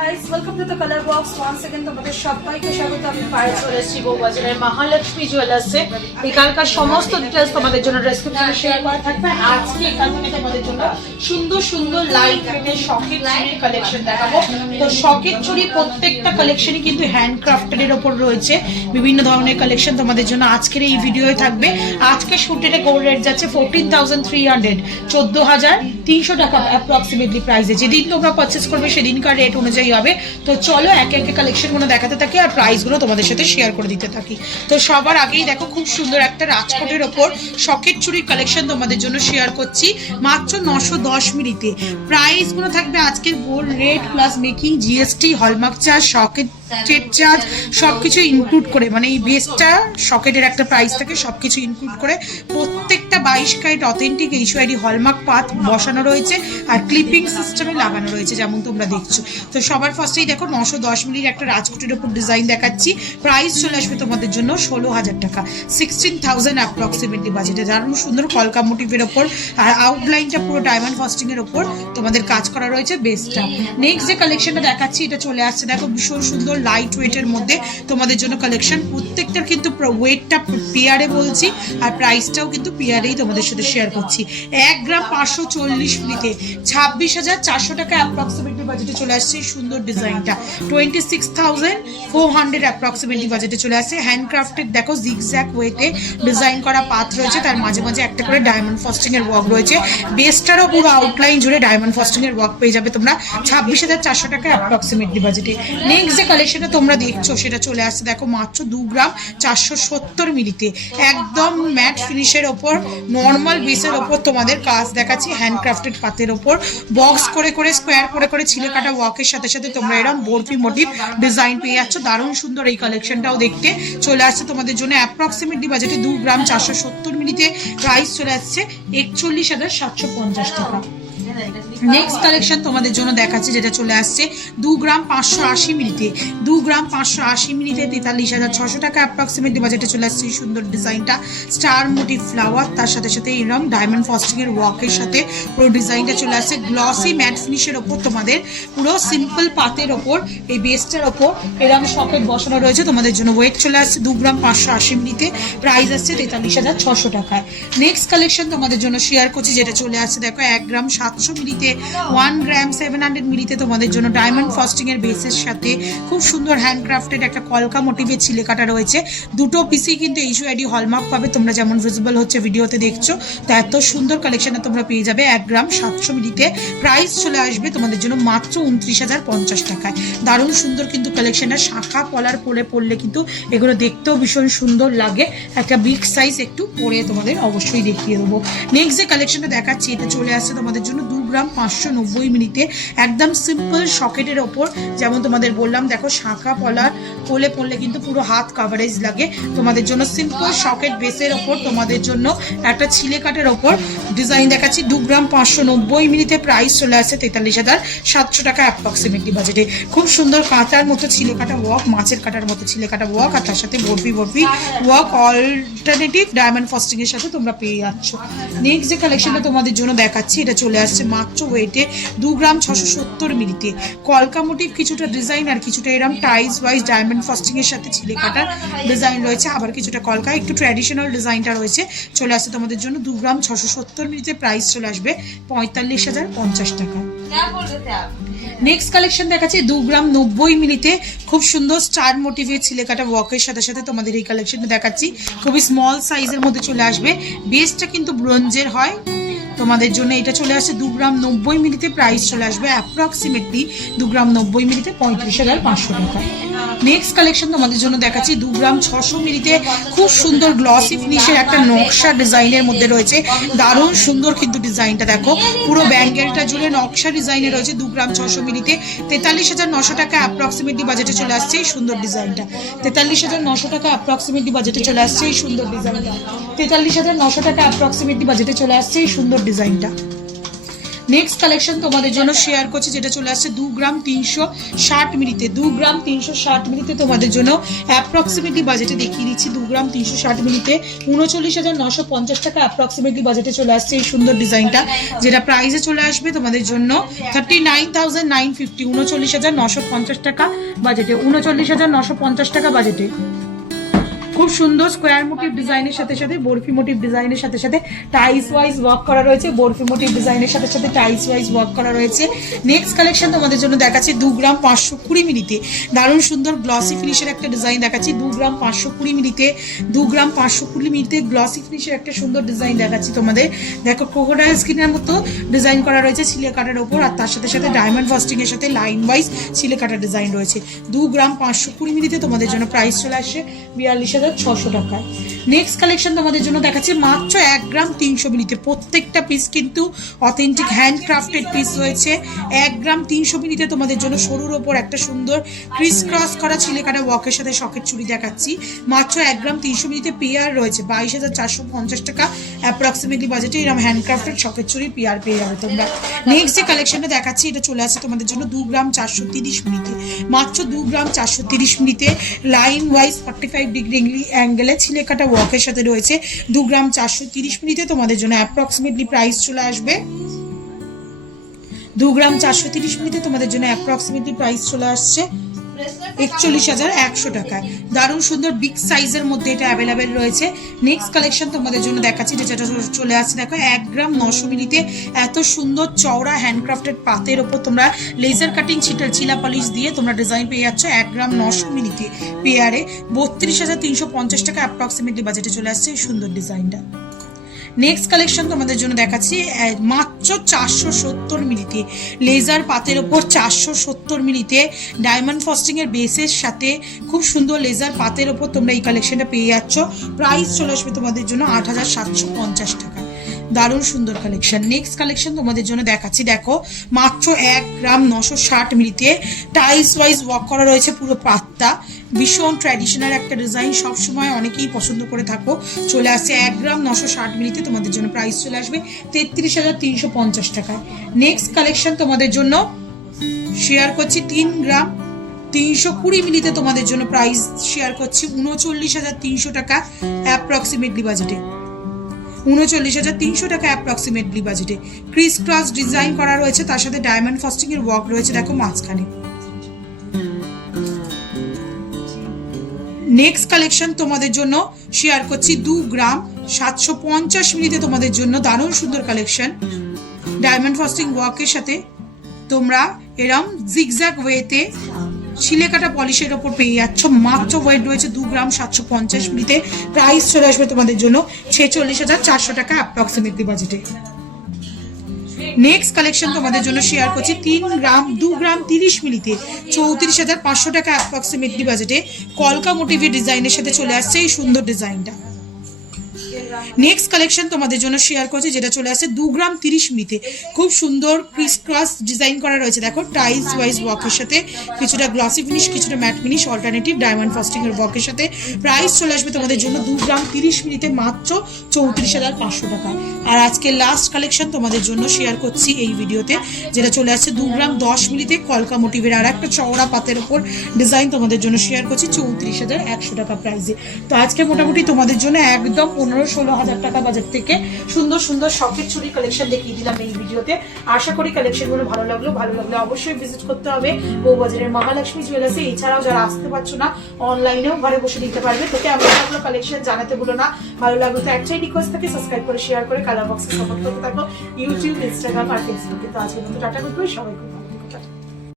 Guys, welcome to the Color Box. Once again, তোমাদের সবাইকে স্বাগত। আমি পায়ে চলে এসেছি বউবাজারের মহালক্ষ্মী জুয়েলার্সে। এখানকার সমস্ত ডিটেলস তোমাদের জন্য ডেসক্রিপশনে শেয়ার করা থাকবে। আজকে এখান থেকে তোমাদের জন্য সুন্দর সুন্দর লাইট ওয়েটের শকেট চুড়ির কালেকশন দেখাবো। তো শকেট চুড়ি প্রত্যেকটা কালেকশনই কিন্তু হ্যান্ডক্রাফটেড এর উপর রয়েছে। বিভিন্ন ধরনের কালেকশন তোমাদের জন্য আজকের এই ভিডিওয়ে থাকবে। আজকে শুটের গোল্ড রেট যাচ্ছে 14,300, 14,300 টাকা অ্যাপ্রক্সিমেটলি প্রাইসে। যেদিন তোমরা পারচেস করবে সেদিনকার রেট অনুযায়ী হবে। তো চলো একে একে কালেকশনগুলো দেখাতে থাকি আর প্রাইসগুলো তোমাদের সাথে শেয়ার করে দিতে থাকি। তো সবার আগেই দেখো খুব সুন্দর একটা রাজকোটের ওপর শকেট চুড়ির কালেকশন তোমাদের জন্য শেয়ার করছি মাত্র 910 মিনিটে। প্রাইসগুলো থাকবে আজকের gold rate plus making, GST, hallmark charge, শকেট চার্জ সবকিছু ইনক্লুড করে, মানে এই বেসটা শকেটের একটা প্রাইস থাকে, সবকিছু ইনক্লুড করে প্রত্যেকটা 22 ক্যারেট অথেন্টিক এইচওআইডি হলমার্ক পাত বসানো রয়েছে আর ক্লিপিং সিস্টেমে লাগানো রয়েছে যেমন তোমরা দেখছো। তো সবার ফার্স্টেই দেখো 910 মিলির একটা রাজকোটের উপর ডিজাইন দেখাচ্ছি। প্রাইস চলে আসবে তোমাদের জন্য 16,000 টাকা, 16,000 অ্যাপ্রক্সিমেটলি বাজেটে। দারুণ সুন্দর কলকা মোটিভের ওপর আর আউটলাইনটা পুরো ডায়মন্ড ফাস্টিং এর ওপর তোমাদের কাজ করা রয়েছে বেসটা। নেক্সট যে কালেকশনটা দেখাচ্ছি এটা চলে আসছে দেখো ভীষণ সুন্দর লাইট ওয়েটের মধ্যে তোমাদের জন্য কালেকশন। প্রত্যেকটার কিন্তু ওয়েটটা পেয়ারে বলছি আর প্রাইসটাও কিন্তু পেয়ারেই তোমাদের সাথে শেয়ার করছি। 1 গ্রাম 540 মিলিতে 26,400 টাকা অ্যাপ্রক্সিমেটলি বাজেটে চলে আসছে এই সুন্দর ডিজাইনটা। 26,400 অ্যাপ্রক্সিমেটলি বাজেটে চলে আসছে। হ্যান্ডক্রাফটেড দেখো জিগজ্যাগ ওয়েতে ডিজাইন করা পাত রয়েছে, তার মাঝে মাঝে একটা করে ডায়মন্ড ফাস্টিং এর ওয়ার্ক রয়েছে। বেসটারও পুরো আউটলাইন জুড়ে ডায়মন্ড ফাস্টিং এর ওয়ার্ক পেয়ে যাবে তোমরা 26,400 টাকা অ্যাপ্রক্সিমেটলি বাজেটে। নেক্সট যে কালেকশনটা তোমরা দেখছো সেটা চলে আসছে দেখো মাত্র 2 গ্রাম 470 মিলিতে। একদম ম্যাট ফিনিশের ওপর নর্মাল বেসের ওপর তোমাদের কাজ দেখাচ্ছি হ্যান্ডক্রাফটেড পাতের ওপর বক্স করে করে স্কোয়ার করে করে ছিলে কাটা ওয়ার্কের সাথে সাথে তোমরা এরকম বরফি মোটিভ ডিজাইন পেয়ে যাচ্ছ। দারুণ সুন্দর এই কালেকশনটাও দেখতে চলে আসছে তোমাদের জন্য অ্যাপ্রক্সিমেটলি বাজেটে 2 গ্রাম 470 মিলিতে। প্রাইস চলে আসছে 41,750 টাকা। নেক্সট কালেকশন তোমাদের জন্য দেখাচ্ছি যেটা চলে আসছে 2 গ্রাম 580 মিলিতে। 2 গ্রাম 580 মিলিতে 43,600 টাকা অ্যাপ্রক্সিমেটলি বাজেটে চলে আসছে এই সুন্দর ডিজাইনটা। স্টার মোটিভ ফ্লাওয়ার তার সাথে সাথে এরকম ডায়মন্ড ফাস্টিং এর ওয়ার্কের সাথে পুরো ডিজাইনটা চলে আসছে। গ্লসি ম্যাট ফিনিশের ওপর তোমাদের পুরো সিম্পল পাতের ওপর এই বেসটার ওপর এরকম সকেট বসানো রয়েছে তোমাদের জন্য। ওয়েট চলে আসছে 2 গ্রাম 580 মিলিতে। প্রাইস আসছে 43,600 টাকায়। নেক্সট কালেকশন তোমাদের জন্য শেয়ার করছি যেটা চলে আসছে দেখো 1 গ্রাম 700 মিলিতে। 1 গ্রাম 700 মিলিতে তোমাদের জন্য ডায়মন্ড ফাস্টিং এর বেসের সাথে খুব সুন্দর হ্যান্ডক্রাফটেড একটা কলকা মোটিভের ছিলে কাটা রয়েছে। দুটো পিসি কিন্তু এইচওআইডি হলমার্ক পাবে তোমরা যেমন ভিজিবল হচ্ছে ভিডিওতে দেখছো। তো এত সুন্দর কালেকশনে তোমরা পেয়ে যাবে 1 গ্রাম 700 মিলিতে। প্রাইস চলে আসবে তোমাদের জন্য মাত্র 29,050 টাকায়। দারুণ সুন্দর কিন্তু কালেকশনটা। শাখা পলার পরে পড়লে কিন্তু এগুলো দেখতেও ভীষণ সুন্দর লাগে। একটা বিগ সাইজ একটু পরে তোমাদের অবশ্যই দেখিয়ে দেবো। নেক্সট যে কালেকশনটা দেখাচ্ছি এটা চলে আসছে তোমাদের জন্য 2 গ্রাম 590 মিনিটে। একদম সিম্পল শকেটের ওপর যেমন তোমাদের বললাম দেখো শাখা পলার কোলে পড়লে কিন্তু পুরো হাত কাভারেজ লাগে। তোমাদের জন্য সিম্পল শকেট বেসের ওপর তোমাদের জন্য একটা ছিলে কাটের ওপর ডিজাইন দেখাচ্ছি 2 গ্রাম 590 মিনিটে। প্রাইস চলে আসছে 43,700 টাকা অ্যাপ্রক্সিমেটলি বাজেটে। খুব সুন্দর কাঁটার মতো ছিলে কাটা ওয়ার্ক, মাছের কাটার মতো ছিলে কাটা ওয়ার্ক আর তার সাথে barfi barfi work alternative diamond fasting এর সাথে তোমরা পেয়ে যাচ্ছ। নেক্সট যে কালেকশনটা তোমাদের জন্য দেখাচ্ছি এটা চলে আসছে মাত্র ওয়েটে 2 গ্রাম 670 মিলিতে। কলকা মোটিভ কিছুটা ডিজাইন আর কিছুটা এরম টাইস ওয়াইজ ডায়মন্ড ফাস্টিং এর সাথে ছিলে কাটার ডিজাইন রয়েছে, আবার কিছুটা কলকা একটু ট্র্যাডিশনাল ডিজাইনটা রয়েছে। চলে আসছে তোমাদের জন্য 2 গ্রাম 670 মিলিতে। প্রাইস চলে আসবে 45,050 টাকা। নেক্সট কালেকশন দেখাচ্ছি 2 গ্রাম 90 মিলিতে। খুব সুন্দর স্টার মোটিভের ছিলে কাটা ওয়ার্কের সাথে সাথে তোমাদের এই কালেকশনটা দেখাচ্ছি। খুবই স্মল সাইজের মধ্যে চলে আসবে। বেসটা কিন্তু ব্রোঞ্জের হয় তোমাদের জন্য। এটা চলে আসছে 2 গ্রাম 90 মিলিতে। প্রাইস চলে আসবে অ্যাপ্রক্সিমেটলি 2 গ্রাম 90 মিলিতে 35,500 টাকা। নেক্সট কালেকশন তোমাদের জন্য দেখাচ্ছি 2 গ্রাম 600 মিলিতে। খুব সুন্দর গ্লসি ফিনিশের একটা নকশা ডিজাইনের মধ্যে রয়েছে। দারুণ সুন্দর কিন্তু ডিজাইনটা দেখো পুরো ব্যাঙ্গেলটা জুড়ে নকশা ডিজাইনে রয়েছে। 2 গ্রাম 600 মিলিতে 43,900 টাকা অ্যাপ্রক্সিমেটলি বাজেটে চলে আসছে এই সুন্দর ডিজাইনটা। 43,900 টাকা অ্যাপ্রক্সিমেটলি বাজেটে চলে আসছে এই সুন্দর ডিজাইনটা। 43,900 টাকা অ্যাপ্রক্সিমেটলি বাজেটে চলে আসছে এই সুন্দর ডিজাইনটা। নেক্সট কালেকশন তোমাদের জন্য শেয়ার করছি, যেটা চলে আসছে 2 গ্রাম 360 মিলিতে। 2 গ্রাম 360 মিলিতে তোমাদের জন্য অ্যাপ্রক্সিমেটলি বাজেটে দেখিয়ে দিচ্ছি। 2 গ্রাম 360 মিলিতে 39,950 টাকা অ্যাপ্রক্সিমেটলি বাজেটে চলে আসছে এই সুন্দর ডিজাইনটা, যেটা প্রাইসে চলে আসবে তোমাদের জন্য 39,950, 39,950 টাকা বাজেটে, 39,950 টাকা বাজেটে। খুব সুন্দর স্কোয়ার মোটিভ ডিজাইনের সাথে সাথে বরফি মোটিভ ডিজাইনের সাথে সাথে টাইস ওয়াইজ ওয়ার্ক করা রয়েছে, বরফি মোটিভ ডিজাইনের সাথে সাথে টাইস ওয়াইজ ওয়ার্ক করা রয়েছে। নেক্সট কালেকশন তোমাদের জন্য দেখাচ্ছি 2 গ্রাম 520 মিলিতে, দারুণ সুন্দর গ্লসি ফিনিশের একটা ডিজাইন দেখাচ্ছি। 2 গ্রাম 520 মিলিতে, 2 গ্রাম 520 মিলিতে গ্লসি ফিনিশের একটা সুন্দর ডিজাইন দেখাচ্ছি তোমাদের। দেখো ক্রোকোডাইল স্কিনের মতো ডিজাইন করা রয়েছে ছিলে কাটার ওপর, আর তার সাথে সাথে ডায়মন্ড ফাস্টিং এর সাথে লাইন ওয়াইজ ছিলে কাটার ডিজাইন রয়েছে। 2 গ্রাম 520 মিলিতে তোমাদের জন্য প্রাইস চলে আসছে 42,600 টাকায়। নেক্সট কালেকশন তোমাদের জন্য দেখাচ্ছি মাত্র 1 গ্রাম 300 মিলিতে। প্রত্যেকটা পিস কিন্তু অথেন্টিক হ্যান্ডক্রাফটেড পিস রয়েছে। 1 গ্রাম 300 মিলিতে তোমাদের জন্য সরুর ওপর একটা সুন্দর ক্রিস ক্রস করা ছিলে কাটা ওয়ার্কের সাথে শখের চুড়ি দেখাচ্ছি। মাত্র 1 গ্রাম 300 মিলিতে পেয়ার রয়েছে 22,450 টাকা অ্যাপ্রক্সিমেটলি বাজেটে এরকম হ্যান্ডক্রাফটেড শখের চুড়ি পেয়ার পেয়ে যাবে তোমরা। নেক্সট যে কালেকশনটা দেখাচ্ছি এটা চলে আসছে তোমাদের জন্য 2 গ্রাম 430 মিলিতে। মাত্র 2 গ্রাম 430 মিলিতে লাইন ওয়াইজ 45 ডিগ্রি অ্যাঙ্গেলে ছিলে কাটা ওয়ার্কের সাথে রয়েছে। 2 গ্রাম 430 মিলিতে তোমাদের জন্য অ্যাপ্রক্সিমেটলি প্রাইস চলে আসবে 2 গ্রাম 430 মিলিতে তোমাদের জন্য অ্যাপ্রক্সিমেটলি প্রাইস চলে আসছে 41,100 টাকায়। দারুণ সুন্দর বিগ সাইজের মধ্যে এটা অ্যাভেলেবেল রয়েছে। নেক্সট কালেকশন তোমাদের জন্য দেখাচ্ছি যেটা চলে আসছে দেখো 1 গ্রাম 900 মিলিতে এত সুন্দর চওড়া হ্যান্ডক্রাফটেড পাতের ওপর তোমরা লেজার কাটিং চিলা পলিশ দিয়ে তোমরা ডিজাইন পেয়ে যাচ্ছ 1 গ্রাম 900 মিলিতে পেয়ারে 32,350 টাকা অ্যাপ্রক্সিমেটলি বাজেটে চলে আসছে এই সুন্দর ডিজাইনটা। নেক্সট কালেকশন তোমাদের জন্য দেখাচ্ছি মাত্র 470 মিলিতে লেজার পাতের ওপর 470 মিলিতে ডায়মন্ড ফস্টিং এর বেসের সাথে খুব সুন্দর লেজার পাতের ওপর তোমরা এই কালেকশনটা পেয়ে যাচ্ছ। প্রাইস চলে আসবে তোমাদের জন্য 8,750 টাকা। দারুণ সুন্দর কালেকশন। নেক্সট কালেকশন তোমাদের জন্য দেখাচ্ছি দেখো মাত্র 1 গ্রাম 960 মিলিতে টাইলস ওয়াইজ ওয়ার্ক করা রয়েছে পুরো পাতটা, ভীষণ ট্র্যাডিশনাল একটা ডিজাইন, সবসময় অনেকেই পছন্দ করে থাকো। চলে আসছে 1 গ্রাম 960 মিলিতে তোমাদের জন্য প্রাইস চলে আসবে 33,350 টাকায়। নেক্সট কালেকশন তোমাদের জন্য শেয়ার করছি 3 গ্রাম 320 মিলিতে তোমাদের জন্য প্রাইস শেয়ার করছি 39,300 টাকা অ্যাপ্রক্সিমেটলি বাজেটে, 39,300 টাকা অ্যাপ্রক্সিমেটলি বাজেটে। ক্রিস ক্রস ডিজাইন করা রয়েছে, তার সাথে ডায়মন্ড ফস্টিং এর ওয়ার্ক রয়েছে দেখো মাঝখানে। নেক্সট কালেকশন তোমাদের জন্য শেয়ার করছি 2 গ্রাম 750 মিলিতে তোমাদের জন্য দারুণ সুন্দর কালেকশন। ডায়মন্ড ফস্টিং ওয়ার্কের সাথে তোমরা এরম জিগজ্যাগ ওয়েতে ছিলে কাটা পলিশের ওপর পেয়ে যাচ্ছ। মাত্র ওয়েট রয়েছে 2 গ্রাম 750 মিলিতে, প্রাইস চলে আসবে তোমাদের জন্য 46,400 টাকা অ্যাপ্রক্সিমেটলি বাজেটে। নেক্সট কালেকশন তোমাদের জন্য শেয়ার করছি 2 গ্রাম 30 মিলিতে 34,500 টাকা অ্যাপ্রক্সিমেটলি বাজেটে কলকা মোটিভের ডিজাইনের সাথে চলে আসছে এই সুন্দর ডিজাইনটা। নেক্সট কালেকশন তোমাদের জন্য শেয়ার করছি যেটা চলে আসছে 2 গ্রাম 30 মিলিতে খুব সুন্দর ক্রিস ক্রস ডিজাইন করা রয়েছে দেখো টাইলস ওয়াইজ ওয়ার্কের সাথে, কিছুটা গ্লসি ফিনিশ কিছুটা ম্যাট ফিনিশ অল্টারনেটিভ ডায়মন্ড ফস্টিং এর ওয়ার্কের সাথে। প্রাইস চলে আসবে তোমাদের জন্য 2 গ্রাম 30 মিলিতে মাত্র 34,500 টাকায়। আর আজকে লাস্ট কালেকশন তোমাদের জন্য শেয়ার করছি এই ভিডিওতে যেটা চলে আসছে 2 গ্রাম 10 মিলিতে কলকা মোটিভের আর একটা চওড়া পাতের ওপর ডিজাইন তোমাদের জন্য শেয়ার করছি 34,100 টাকা প্রাইসে। তো আজকে মোটামুটি তোমাদের জন্য একদম 15-16 হাজার টাকা বাজেট থেকে সুন্দর সুন্দর শখের চুড়ি কালেকশন দেখিয়ে দিলাম এই ভিডিওতে। আশা করি কালেকশনগুলো ভালো লাগলে অবশ্যই ভিজিট করতে হবে বউবাজারের মহালক্ষ্মী জুয়েলার্সে। এছাড়াও যারা আসতে পারছো না অনলাইনেও ঘরে বসে নিতে পারবে। তোকে আমরা কালেকশন জানাতে বলো না, ভালো লাগলো তো একটাই রিকোয়েস্ট থাকে সাবস্ক্রাইব করে শেয়ার করে কালার বক্সে সাপোর্ট করতে থাকো ইউটিউব, ইনস্টাগ্রাম আর ফেসবুকে। তো আজকের মতো টাটা গুড বাই সবাইকে।